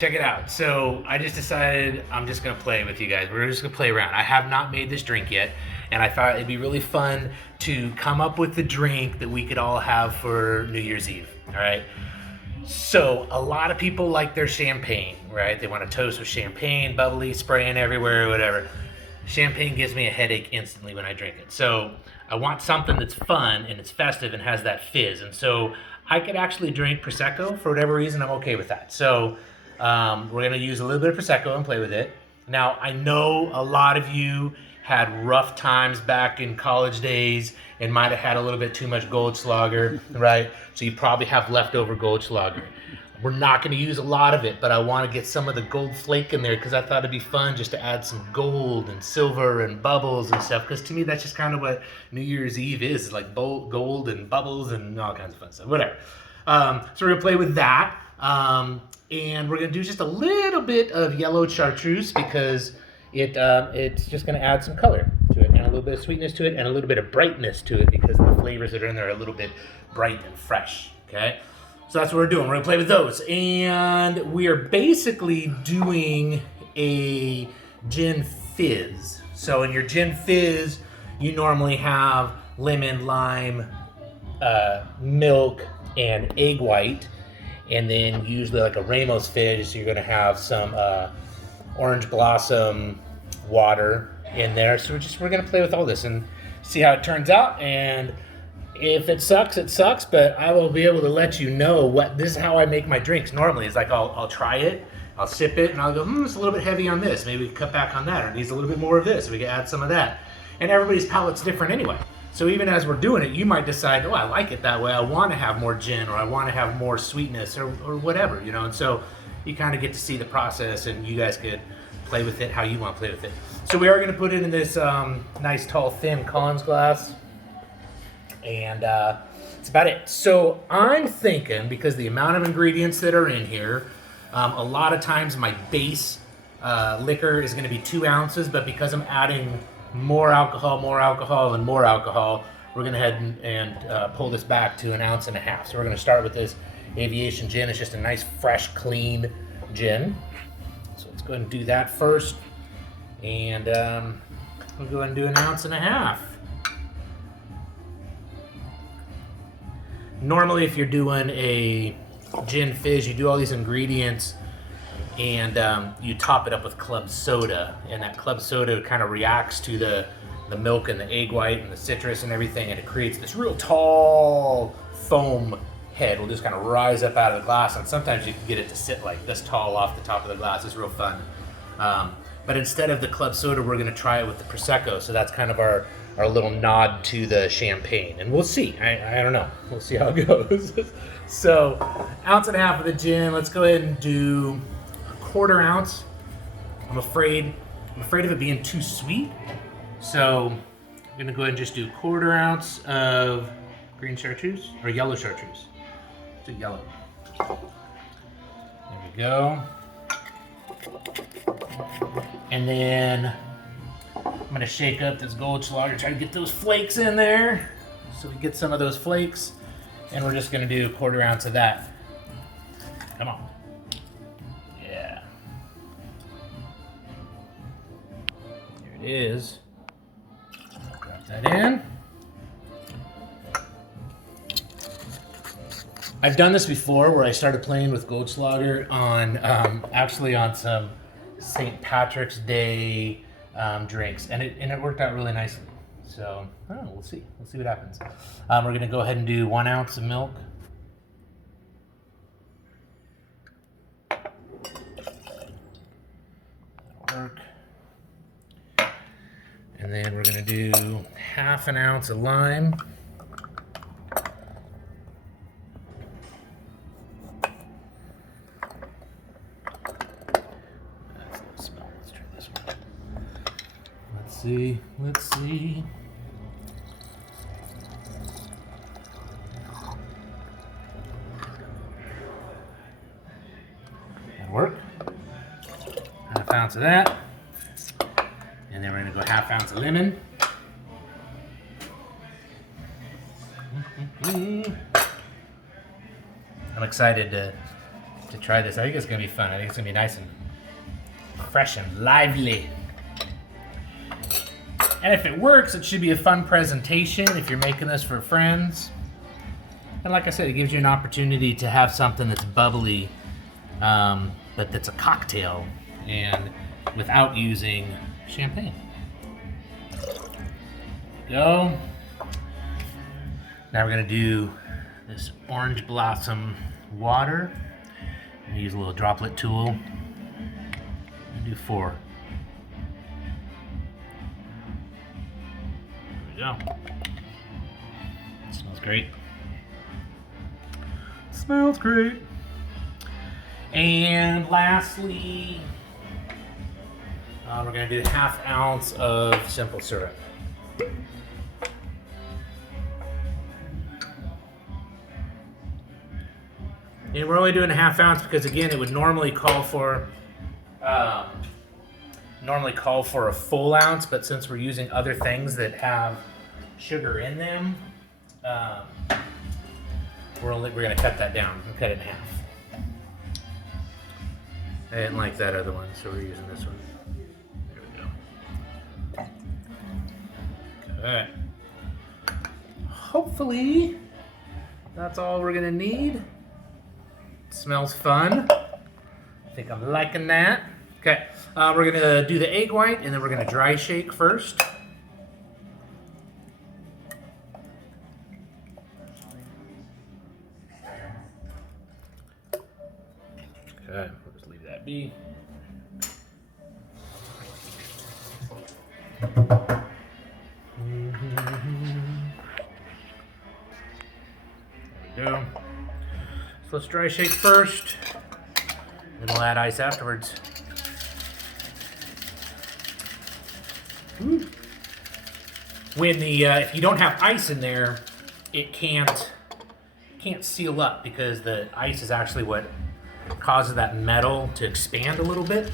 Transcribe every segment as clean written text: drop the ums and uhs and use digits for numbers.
Check it out. So I just decided I'm just gonna play with you guys. We're just gonna play around. I have not made this drink yet, and I thought it'd be really fun to come up with the drink that we could all have for New Year's Eve. All right. So a lot of people like their champagne, right? They want to toast with champagne, bubbly, spraying everywhere, whatever. Champagne gives me a headache instantly when I drink it. So I want something that's fun and it's festive and has that fizz. And so I could actually drink Prosecco for whatever reason. I'm okay with that. So we're gonna use a little bit of Prosecco and play with it. Now I know a lot of you had rough times back in college days and might have had a little bit too much Gold Schlager, right? So you probably have leftover Gold Schlager. We're not going to use a lot of it, but I want to get some of the gold flake in there because I thought it'd be fun just to add some gold and silver and bubbles and stuff. Because to me, that's just kind of what New Year's Eve is, like gold and bubbles and all kinds of fun stuff. Whatever. So we're gonna play with that, and we're gonna do just a little bit of Yellow Chartreuse because it's just gonna add some color to it and a little bit of sweetness to it and a little bit of brightness to it because the flavors that are in there are a little bit bright and fresh. Okay. So that's what we're doing. We're gonna play with those. And we are basically doing a gin fizz. So in your gin fizz, you normally have lemon, lime, milk, and egg white. And then usually like a Ramos fizz, you're gonna have some orange blossom water in there. So we're gonna play with all this and see how it turns out. And if it sucks, it sucks, but I will be able to let you know this is how I make my drinks normally. It's like I'll try it, I'll sip it, and I'll go, it's a little bit heavy on this. Maybe we can cut back on that, or it needs a little bit more of this, we can add some of that. And everybody's palate's different anyway. So even as we're doing it, you might decide, I like it that way. I want to have more gin, or I want to have more sweetness, or whatever, you know. And so you kind of get to see the process, and you guys could play with it how you want to play with it. So we are going to put it in this nice, tall, thin Collins glass. And that's about it. So I'm thinking, because the amount of ingredients that are in here, a lot of times my base liquor is going to be 2 ounces, but because I'm adding more alcohol, and more alcohol, we're going to head and pull this back to 1.5 ounces. So we're going to start with this Aviation Gin. It's just a nice, fresh, clean gin. So let's go ahead and do that first. And we'll go ahead and do 1.5 ounces. Normally, if you're doing a gin fizz, you do all these ingredients and you top it up with club soda. And that club soda kind of reacts to the milk and the egg white and the citrus and everything, and it creates this real tall foam head. Will just kind of rise up out of the glass, and sometimes you can get it to sit like this tall off the top of the glass. It's real fun. But instead of the club soda, we're going to try it with the Prosecco. So that's kind of our little nod to the champagne. And we'll see. I don't know. We'll see how it goes. So 1.5 ounces of the gin. Let's go ahead and do 1/4 ounce. I'm afraid of it being too sweet. So I'm going to go ahead and just do 1/4 ounce of green chartreuse or yellow chartreuse. Let's do yellow. There we go. And then I'm going to shake up this Gold Schlager, try to get those flakes in there. So we get some of those flakes. And we're just going to do 1/4 ounce of that. Come on. Yeah. There it is. Drop that in. I've done this before where I started playing with Gold Schlager on, actually on some St. Patrick's Day drinks, and it worked out really nicely. So I don't know, we'll see what happens. We're going to go ahead and do 1 ounce of milk. That'll work. And then we're going to do 1/2 ounce of lime. Let's see. That'll work. 1/2 ounce of that. And then we're gonna go 1/2 ounce of lemon. I'm excited to to try this. I think it's gonna be fun. I think it's gonna be nice and fresh and lively. And if it works, it should be a fun presentation if you're making this for friends. And like I said, it gives you an opportunity to have something that's bubbly, but that's a cocktail, and without using champagne. Go. Now we're gonna do this orange blossom water. I'm gonna use a little droplet tool. And do 4. There we go. It smells great. Smells great. And lastly, we're gonna do 1/2 ounce of simple syrup. And we're only doing 1/2 ounce because, again, it would normally call for a full ounce, but since we're using other things that have sugar in them, we're gonna cut that down. We'll cut it in half. I didn't like that other one, so we're using this one. There we go. Okay. Hopefully, that's all we're gonna need. Smells fun. I think I'm liking that. Okay, we're gonna do the egg white, and then we're gonna dry shake first. Okay, we'll just leave that be. There we go. So let's dry shake first, then we'll add ice afterwards. Ooh. When if you don't have ice in there, it can't seal up because the ice is actually what causes that metal to expand a little bit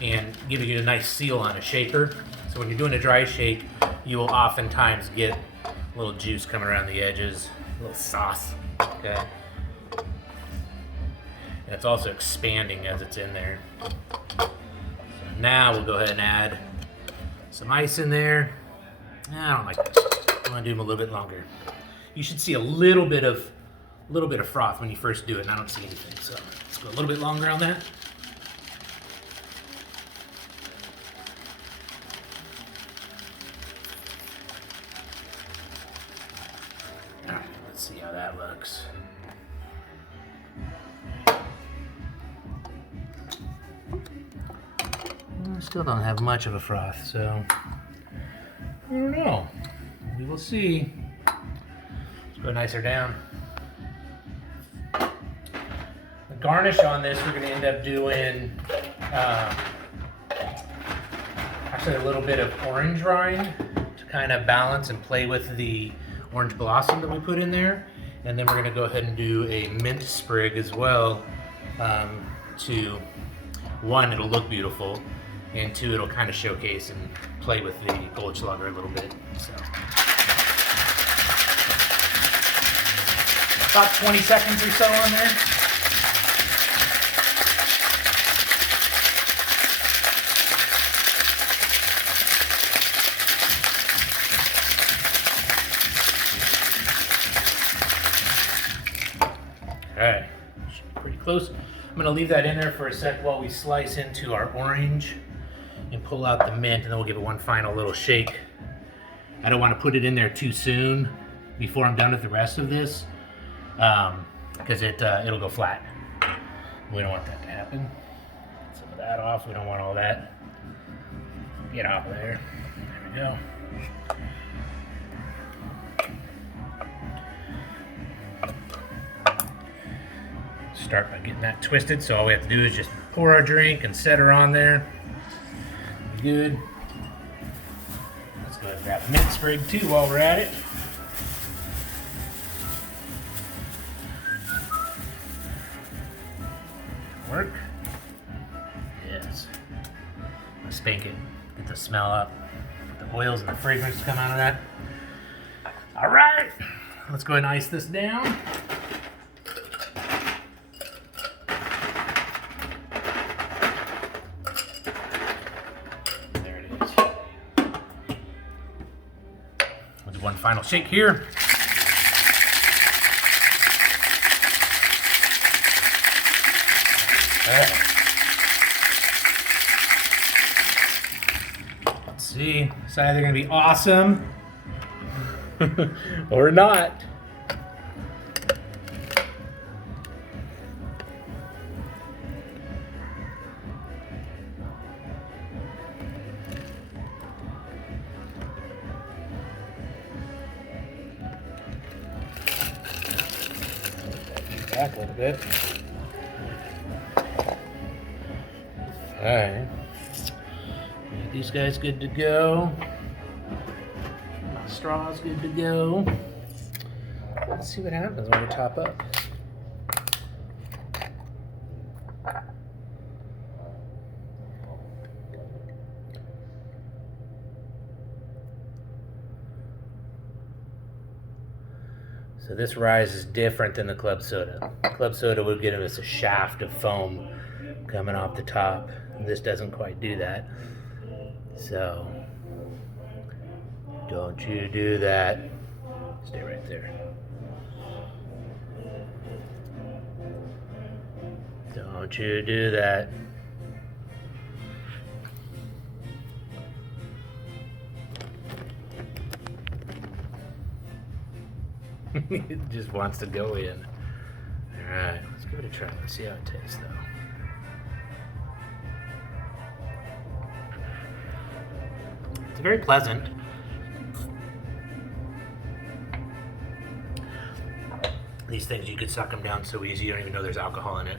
and give you a nice seal on a shaker. So when you're doing a dry shake, you will oftentimes get a little juice coming around the edges, a little sauce. Okay. And it's also expanding as it's in there. So now we'll go ahead and add some ice in there. I don't like that. I want to do them a little bit longer. You should see a little bit of froth when you first do it, and I don't see anything. So let's go a little bit longer on that. All right, let's see how that looks. I still don't have much of a froth, so I don't know. We will see. Let's go nicer down. The garnish on this, we're going to end up doing actually a little bit of orange rind to kind of balance and play with the orange blossom that we put in there. And then we're going to go ahead and do a mint sprig as well. To one, it'll look beautiful, and 2, it'll kind of showcase and play with the Gold Schlager a little bit. So about 20 seconds or so on there. Okay, should be pretty close. I'm gonna leave that in there for a sec while we slice into our orange and pull out the mint, and then we'll give it one final little shake. I don't want to put it in there too soon before I'm done with the rest of this, because it'll go flat. We don't want that to happen. Get some of that off. We don't want all that. Get off of there. There we go. Start by getting that twisted, so all we have to do is just pour our drink and set her on there. Good. Let's go ahead and grab a mint sprig too while we're at it. Work? Yes. Let's spank it. Get the smell up. Get the oils and the fragrance to come out of that. All right. Let's go ahead and ice this down. final shake here. Let's see. It's either going to be awesome or not. Back a little bit. Alright. These guys good to go. My straw's good to go. Let's see what happens when we top up. So this rise is different than the club soda. Club soda would give us a shaft of foam coming off the top. This doesn't quite do that. So don't you do that. Stay right there. Don't you do that. It just wants to go in. Alright, let's give it a try. Let's see how it tastes though. It's very pleasant. These things, you could suck them down so easy, you don't even know there's alcohol in it.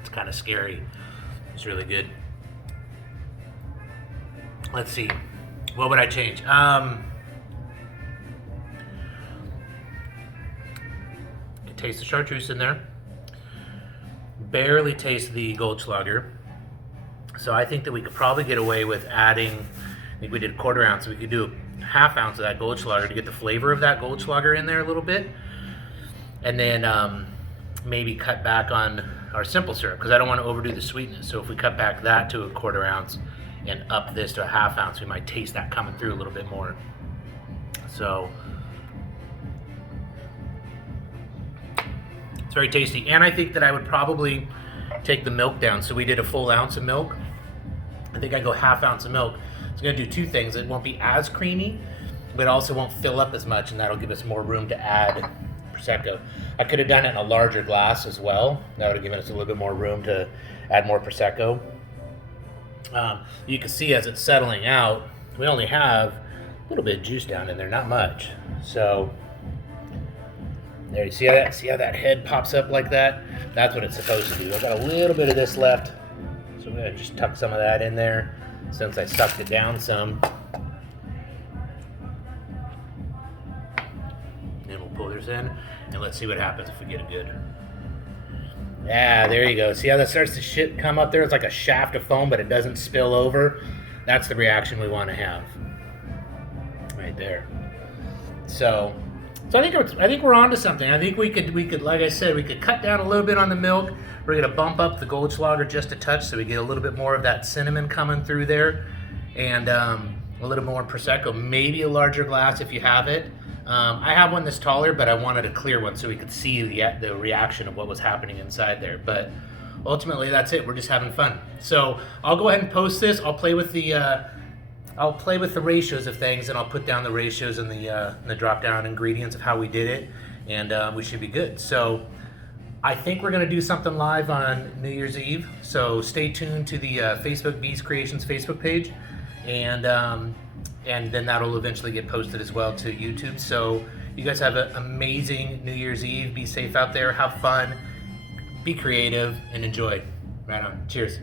It's kind of scary. It's really good. Let's see. What would I change? Taste the chartreuse in there. Barely taste the Gold Schlager. So I think that we could probably get away with adding, I think we did a 1/4 ounce, so we could do a 1/2 ounce of that Gold Schlager to get the flavor of that Gold Schlager in there a little bit. And then maybe cut back on our simple syrup, because I don't want to overdo the sweetness. So if we cut back that to a 1/4 ounce and up this to a 1/2 ounce, we might taste that coming through a little bit more. So it's very tasty. And I think that I would probably take the milk down. So we did a full ounce of milk. I think I go 1/2 ounce of milk. It's gonna do two things. It won't be as creamy, but also won't fill up as much, and that'll give us more room to add Prosecco. I could have done it in a larger glass as well. That would have given us a little bit more room to add more Prosecco. You can see as it's settling out, we only have a little bit of juice down in there, not much. So there, you see how that head pops up like that? That's what it's supposed to do. I've got a little bit of this left, so I'm gonna just tuck some of that in there since I sucked it down some. Then we'll pull this in, and let's see what happens if we get it good. Yeah, there you go. See how that starts to come up there? It's like a shaft of foam, but it doesn't spill over. That's the reaction we want to have. Right there. So I think we're on to something. I think we could, like I said, we could cut down a little bit on the milk. We're gonna bump up the Gold Schlager just a touch, so we get a little bit more of that cinnamon coming through there, and a little more Prosecco. Maybe a larger glass if you have it. I have one that's taller, but I wanted a clear one so we could see the reaction of what was happening inside there. But ultimately, that's it. We're just having fun. So I'll go ahead and post this. I'll play with the ratios of things, and I'll put down the ratios and the drop-down ingredients of how we did it, and we should be good. So I think we're going to do something live on New Year's Eve, so stay tuned to the Facebook Bees Creations Facebook page, and then that'll eventually get posted as well to YouTube. So you guys have an amazing New Year's Eve. Be safe out there, have fun, be creative, and enjoy. Right on. Cheers.